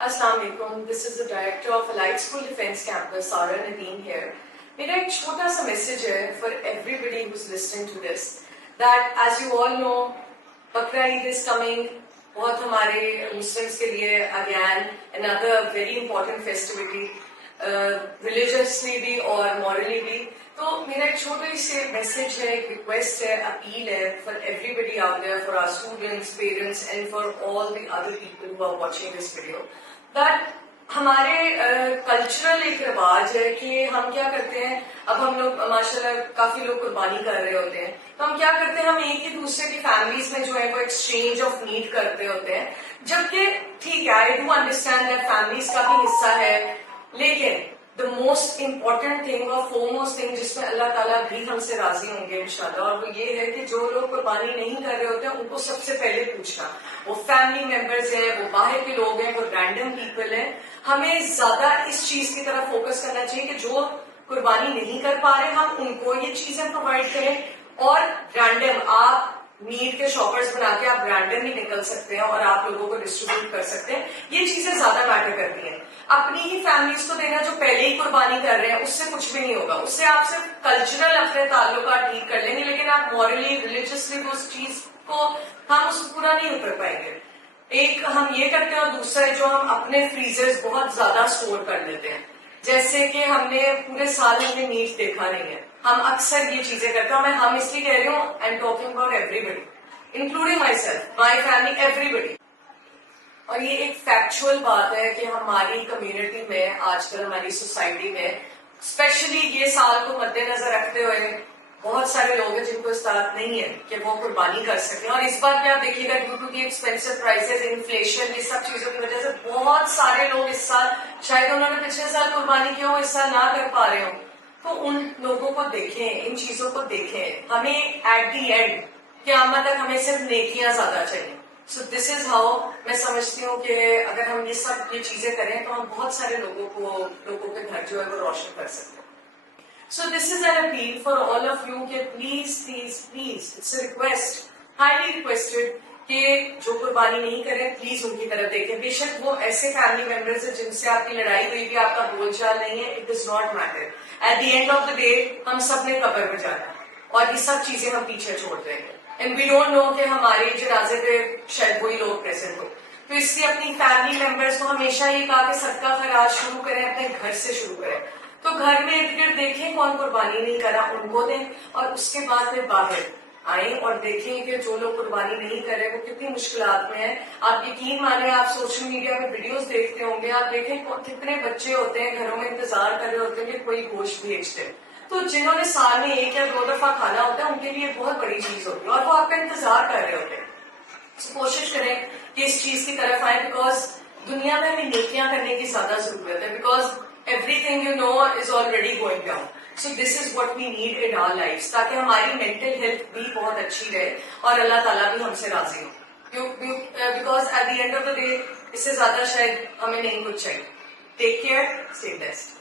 Assalamu alaikum. This is the director of Allied School Defence Campus, Sara Nadeem here. मेरा एक छोटा सा message है for everybody who's listening to this, that as you all know, Bakra Eid is coming. बहुत हमारे Muslims के लिए again another very important festivity, religiously भी और morally भी. तो मेरा एक छोटा सा मैसेज है, एक रिक्वेस्ट है, अपील है for everybody out there, for our students, parents and for all the other people who are watching this video, that हमारे कल्चरल एक रिवाज है कि हम क्या करते हैं, अब हम लोग माशाल्लाह काफी लोग कुर्बानी कर रहे होते हैं, तो हम क्या करते हैं, हम एक ही दूसरे की फैमिलीज में जो है वो एक्सचेंज ऑफ मीट करते होते हैं, जबकि ठीक है, I do understand that families का भी हिस्सा है, लेकिन द मोस्ट इम्पोर्टेंट थिंग और फोरमोस्ट थिंग जिसमें अल्लाह ताला भी हमसे राजी होंगे इंशाल्लाह, और वो ये है कि जो लोग कुर्बानी नहीं कर रहे होते हैं उनको सबसे पहले पूछना, वो फैमिली मेंबर्स हैं, वो बाहर के लोग हैं, वो रैंडम पीपल हैं, हमें ज्यादा इस चीज की तरफ फोकस करना चाहिए कि जो कुर्बानी नहीं कर पा रहे हम उनको ये चीजें प्रोवाइड करें, और रैंडम आप मीट के शॉपर्स बना के आप रैंडम ही निकल सकते हैं और आप लोगों को डिस्ट्रीब्यूट कर सकते हैं, ये चीजें ज्यादा मैटर करती हैं. अपनी ही फैमिलीज को देना जो पहले ही कुर्बानी कर रहे हैं उससे कुछ भी नहीं होगा, उससे आप सिर्फ कल्चरल अपने ताल्लुकात ठीक कर लेंगे, लेकिन आप मॉरली रिलीजियसली उस चीज को हम उस पूरा नहीं उतर पाएंगे. एक हम ये करते हैं और दूसरा है जो हम अपने फ्रीजर्स बहुत ज्यादा स्टोर कर लेते हैं, जैसे कि हमने पूरे साल में मीट देखा नहीं है, हम अक्सर ये चीजें करते हैं. मैं हम इसलिए कह रही हूँ, I am talking about everybody including my self, my family, everybody. और ये एक फैक्चुअल बात है कि हमारी कम्युनिटी में आजकल हमारी सोसाइटी में स्पेशली ये साल को मद्देनजर रखते हुए बहुत सारे लोग हैं जिनको इस तरह नहीं है कि वो कुर्बानी कर सकें. और इस बार क्या देखिएगा, due to the expensive prices, inflation, ये सब चीजों की वजह से बहुत सारे लोग इस साल, शायद उन्होंने पिछले साल कुर्बानी की हो, इस साल ना कर पा रहे हो, तो उन लोगों को देखें, इन चीजों को देखें. हमें एट दी एंड क़यामत तक हमें सिर्फ नेकियां ज्यादा चाहिए. सो दिस इज हाउ मैं समझती हूँ कि अगर हम ये चीजें करें तो हम बहुत सारे लोगों के घर जो है वो रोशन कर सकते हैं. So this is an appeal for all of you कि please, it's a request, highly requested कि जो कुर्बानी नहीं करें प्लीज उनकी तरफ देखें. बेशक वो ऐसे फैमिली मेंबर्स हैं जिनसे आपकी लड़ाई हुई भी, आपका बोलचाल नहीं है, it does not matter. At the end of the day हम सब ने कब्र में जाना और ये सब चीजें हम पीछे छोड़ देंगे, एंड वी डोंट नो कि हमारे जनाजे पे शायद वही लोग प्रेजेंट हो. तो इसलिए अपनी फैमिली मेंबर्स को हमेशा ये कहा कि सदका खैरात शुरू करें, अपने घर से शुरू करें. तो घर में इर्द गिर्द देखें कौन कुर्बानी नहीं करा, उनको दें, और उसके बाद फिर बाहर आए और देखें कि जो लोग कुर्बानी नहीं कर रहे वो कितनी मुश्किलात में है. आप यकीन माने, आप सोशल मीडिया में वीडियोस देखते होंगे, आप देखें कितने बच्चे होते हैं घरों में इंतजार कर रहे होते हैं कि कोई गोश्त भेज दे. तो जिन्होंने साल में 1 या 2 दफा खाना होता है उनके लिए बहुत बड़ी चीज होती है और वो आपका इंतजार कर रहे होते हैं. कोशिश करें कि इस चीज की तरफ आए, बिकॉज दुनिया में हमें नेकियां करने की ज्यादा जरूरत है, because everything you know is already going down. So this is what we need in our lives, ताकि हमारी mental health भी बहुत अच्छी रहे और अल्लाह ताला भी हमसे राजी हो. Because at the end of the day इससे ज्यादा शायद हमें नहीं कुछ चाहिए. Take care, stay blessed.